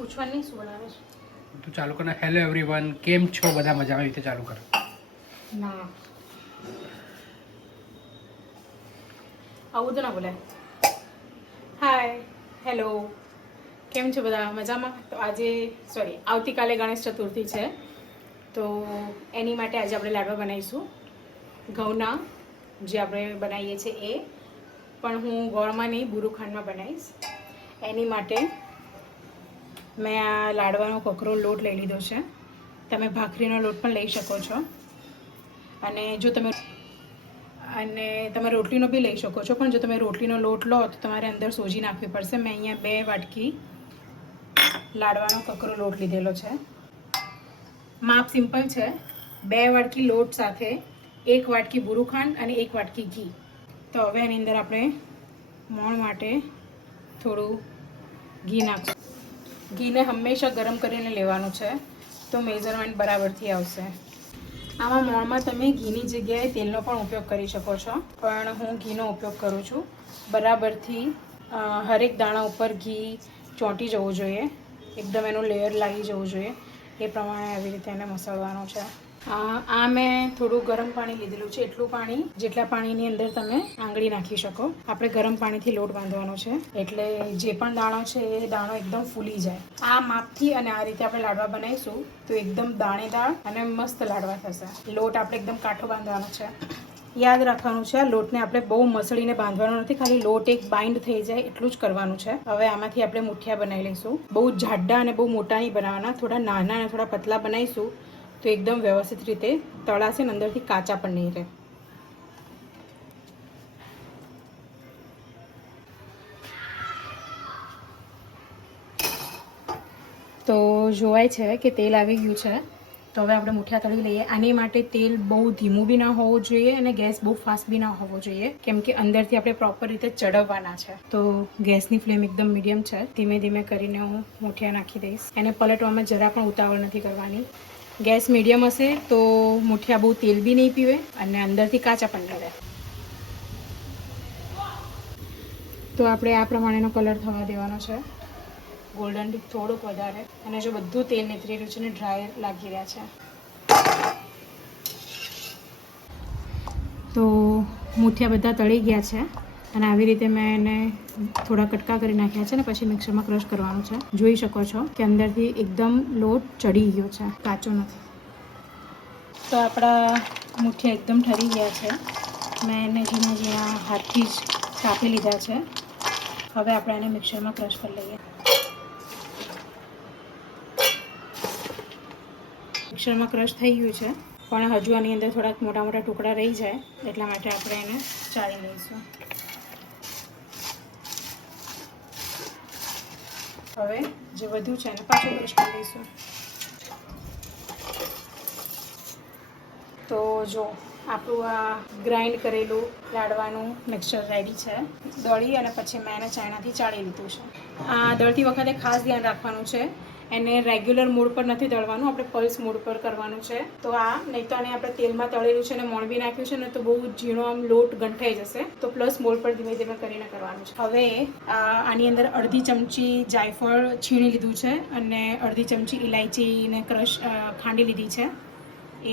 પૂછવાનું નહીં શું બનાવે છે તું ચાલુ કર. હેલો એવરીવન, કેમ છો બધા? મજામાં? રીતે ચાલુ કર. ના આવું તો ના બોલાય. હાય, હેલો, કેમ છો બધા? મજામાં? તો આજે આવતીકાલે ગણેશ ચતુર્થી છે, તો એની માટે આજે આપણે લાડવા બનાવીશું ઘઉંના, જે આપણે બનાવીએ છીએ એ, પણ હું ગોળમાં નહીં બુરુખાંડમાં બનાવીશ. એની માટે મેં આ લાડવાનો કકરો લોટ લઈ લીધો છે. તમે ભાખરીનો લોટ પણ લઈ શકો છો, અને જો તમે રોટલીનો બી લઈ શકો છો, પણ જો તમે રોટલીનો લોટ લો તો તમારે અંદર સોજી નાખવી પડશે. મેં અહીંયા 2 વાટકી લાડવાનો કકરો લોટ લીધેલો છે. માપ સિમ્પલ છે. 2 વાટકી લોટ સાથે 1 વાટકી બુરુખાંડ અને 1 વાટકી ઘી. તો હવે એની અંદર આપણે મોણ માટે થોડું ઘી નાખશું. ઘીને હંમેશા ગરમ કરીને લેવાનું છે, તો મેઝરમેન્ટ બરાબરથી આવશે. આમાં મોણમાં તમે ઘીની જગ્યાએ તેલનો પણ ઉપયોગ કરી શકો છો, પણ હું ઘીનો ઉપયોગ કરું છું. બરાબરથી હરેક દાણા ઉપર ઘી ચોંટી જવું જોઈએ, એકદમ એનું લેયર લાગી જવું જોઈએ. એ પ્રમાણે આવી રીતે એને મસળવાનું છે. આ મેં થોડું ગરમ પાણી લીધેલું છે, એટલું પાણી જેટલા પાણીની અંદર તમે આંગળી નાખી શકો. આપણે ગરમ પાણીથી લોટ બાંધવાનો છે, એટલે જે પણ દાણો છે એ દાણો એકદમ ફૂલી જાય. આ માપથી અને આ રીતે આપણે લાડવા બનાવીશું તો એકદમ દાણેદાર અને મસ્ત લાડવા થશે. લોટ આપણે એકદમ કાઠો બાંધવાનો છે. યાદ રાખવાનું છે, આ લોટને આપણે બહુ મસળીને બાંધવાનો નથી, ખાલી લોટ એક બાઇન્ડ થઈ જાય એટલું જ કરવાનું છે. હવે આમાંથી આપણે મુઠિયા બનાવી લઈશું. બહુ જાડા અને બહુ મોટા નહીં બનાવવાના, થોડા નાના અને થોડા પતલા બનાવીશું તો એકદમ વ્યવસ્થિત રીતે તળાશે ને અંદરથી કાચા પણ નહીં રહે. તો જોવાય છે કે તેલ આવી ગયું છે, તો હવે આપણે મુઠિયા તળી લઈએ. આની માટે તેલ બહુ ધીમું બી ના હોવું જોઈએ અને ગેસ બહુ ફાસ્ટ બી ના હોવો જોઈએ, કેમ કે અંદરથી આપણે પ્રોપર રીતે ચડવવાના છે. તો ગેસની ફ્લેમ એકદમ મીડિયમ છે. ધીમે ધીમે કરીને હું મુઠિયા નાખી દઈશ. એને પલટવામાં જરા પણ ઉતાવળ નથી કરવાની. ગેસ મીડિયમ હશે તો મુઠિયા બહુ તેલ બી નહીં પીવે અને અંદરથી કાચા પણ નહીં રહે. તો આપણે આ પ્રમાણેનો કલર થવા દેવાનો છે, ગોલ્ડન થોડુંક વધારે. અને જો બધું તેલ નીતરી રહ્યું છે ને ડ્રાય લાગી રહ્યા છે, તો મુઠિયા બધા તળી ગયા છે. અને આવી રીતે મેં એને થોડા કટકા કરી નાખ્યા છે ને પછી મિક્સરમાં ક્રશ કરવાનું છે. જોઈ શકો છો કે અંદરથી એકદમ લોટ ચડી ગયો છે, કાચો નથી. તો આપણા મુઠિયા એકદમ ઠરી ગયા છે. મેં એને ઝીણા ઝીણા હાથથી જ કાપી લીધા છે. હવે આપણે એને મિક્સરમાં ક્રશ કરી લઈએ. મિક્સરમાં ક્રશ થઈ ગયું છે, પણ હજુ આની અંદર થોડાક મોટા મોટા ટુકડા રહી જાય, એટલા માટે આપણે એને ચાળી લઈશું. હવે જે વધ્યું છે એને પાછું ક્રશ કરી લઈશું. તો જો આપણું આ ગ્રાઇન્ડ કરેલું લાડવાનું મિક્સચર રેડી છે. દળી અને પછી મેં એને ચાયણાથી ચાળી લીધું છે. આ દળતી વખતે ખાસ ધ્યાન રાખવાનું છે, એને રેગ્યુલર મૂડ પર નથી દળવાનું, આપણે પલ્સ મૂડ પર કરવાનું છે. તો આ નહીં તો આને આપણે તેલમાં તળેલું છે અને મોણ બી નાખ્યું છે ને તો બહુ ઝીણો આમ લોટ ગંઠાઈ જશે. તો પ્લસ મોડ પર ધીમે ધીમે કરીને કરવાનું છે. હવે આની અંદર અડધી ચમચી જાયફળ છીણી લીધું છે અને અડધી ચમચી ઇલાયચીને ક્રશ ખાંડી લીધી છે.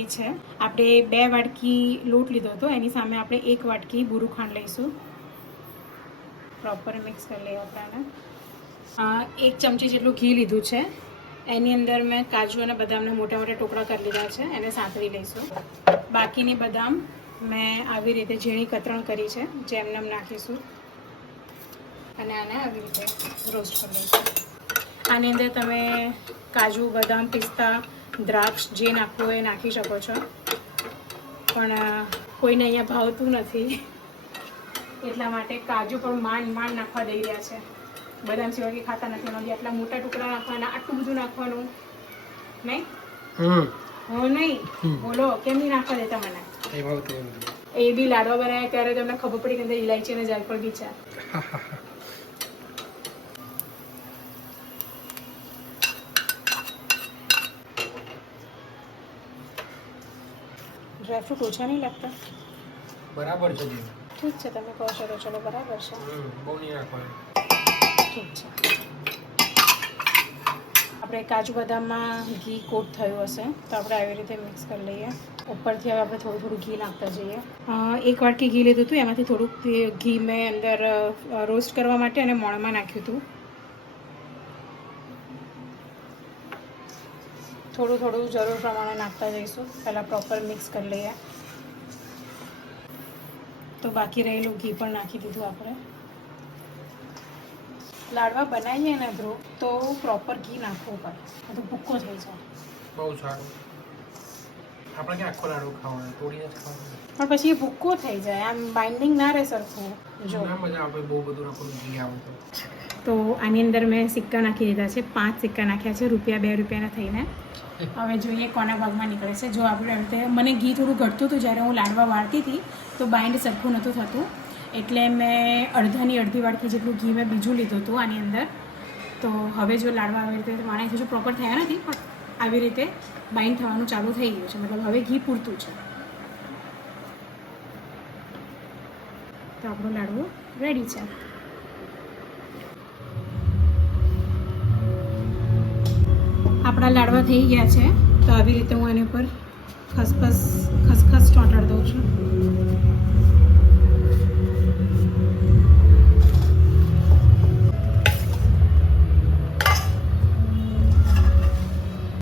એ છે. આપણે 2 વાટકી લોટ લીધો હતો, એની સામે આપણે 1 વાટકી બુરુખાંડ લઈશું. પ્રોપર મિક્સ કરી લઈએ આપણે. 1 ચમચી જેટલું ઘી લીધું છે. એની અંદર મેં કાજુ અને બદામને મોટા મોટા ટુકડા કરી લીધા છે, એને સાંતળી લઈશું. બાકીની બદામ મેં આવી રીતે ઝીણી કતરણ કરી છે, જેમને નાખીશું અને આને આવી રીતે રોસ્ટ કરી લઈશું. આની અંદર તમે કાજુ, બદામ, પિસ્તા, દ્રાક્ષ જે નાખવું હોય એ નાખી શકો છો, પણ કોઈને અહીંયા ભાવતું નથી એટલા માટે કાજુ પણ માંડ નાખવા દઈ રહ્યા છે. બદામ સિવાય કે ખાતા નથી. એનો આટલા મોટા ટુકડા નાખવાના, આટલું બધું નાખવાનું નહીં. નહીં બોલો, કેમ નહીં નાખવા દેતા મને? એ બી લાડવા બનાવ્યા ત્યારે તમને ખબર પડી કે અંદર ઇલાયચી અને જાયફળ બી છે. ડ્રાયફ્રૂટ ઓછા નહીં લાગતા? બરાબર છે. ઠીક છે, તમે કહો છો તો ચલો બરાબર છે. બહુ નહીં નાખવાનું. ઠીક છે. આપણે કાજુ બદામમાં ઘી કોટ થયું હશે તો આપણે આવી રીતે મિક્સ કરી લઈએ. ઉપરથી હવે આપણે થોડું થોડું ઘી નાખતા જઈએ. 1 વાટકી ઘી લીધું હતું, એમાંથી થોડુંક ઘી મેં અંદર રોસ્ટ કરવા માટે અને મોણમાં નાખ્યું હતું. થોડું થોડું જરૂર પ્રમાણે નાખતા જઈશું. પહેલાં પ્રોપર મિક્સ કરી લઈએ. તો બાકી રહેલું ઘી પણ નાખી દીધું આપણે. લાડવા બનાવીએ ને બ્રો તો પ્રોપર ઘી નાખવું પડે, તો ભૂક્કો થઈ જાય. બહુ સારું. આપણે ક્યાં આખો લાડુ ખાવાનો, તોડીને જ ખાવાનો. પણ પછી એ ભૂક્કો થઈ જાય, આમ બાઇન્ડિંગ ના રહે સરખું. જો ના મજા આવે, બહુ બધું નાખવાનું ઘી આવે તો આની અંદર મેં સિક્કા નાખી દીધા છે. 5 સિક્કા નાખ્યા છે, ₹2 2 થઈને. હવે જોઈએ કોના ભાગમાં નીકળે છે. જો આપણે રીતે મને ઘી થોડું ઘટતું હતું જ્યારે હું લાડવા વાળતી હતી તો બાઇન્ડ સરખું નહોતું થતું, એટલે મેં અડધી વાટકી જેટલું ઘી મેં બીજું લીધું હતું આની અંદર. તો હવે જો લાડવા આવી રીતે વણાય છે, જો પ્રોપર થયા નથી પણ આવી રીતે બાઇન્ડ થવાનું ચાલુ થઈ ગયું છે, મતલબ હવે ઘી પૂરતું છે. તો આપણો લાડવો રેડી છે. આપણા લાડવા થઈ ગયા છે. તો આવી રીતે હું એની પર ખસખસ ચોંટાડી દઉં છું.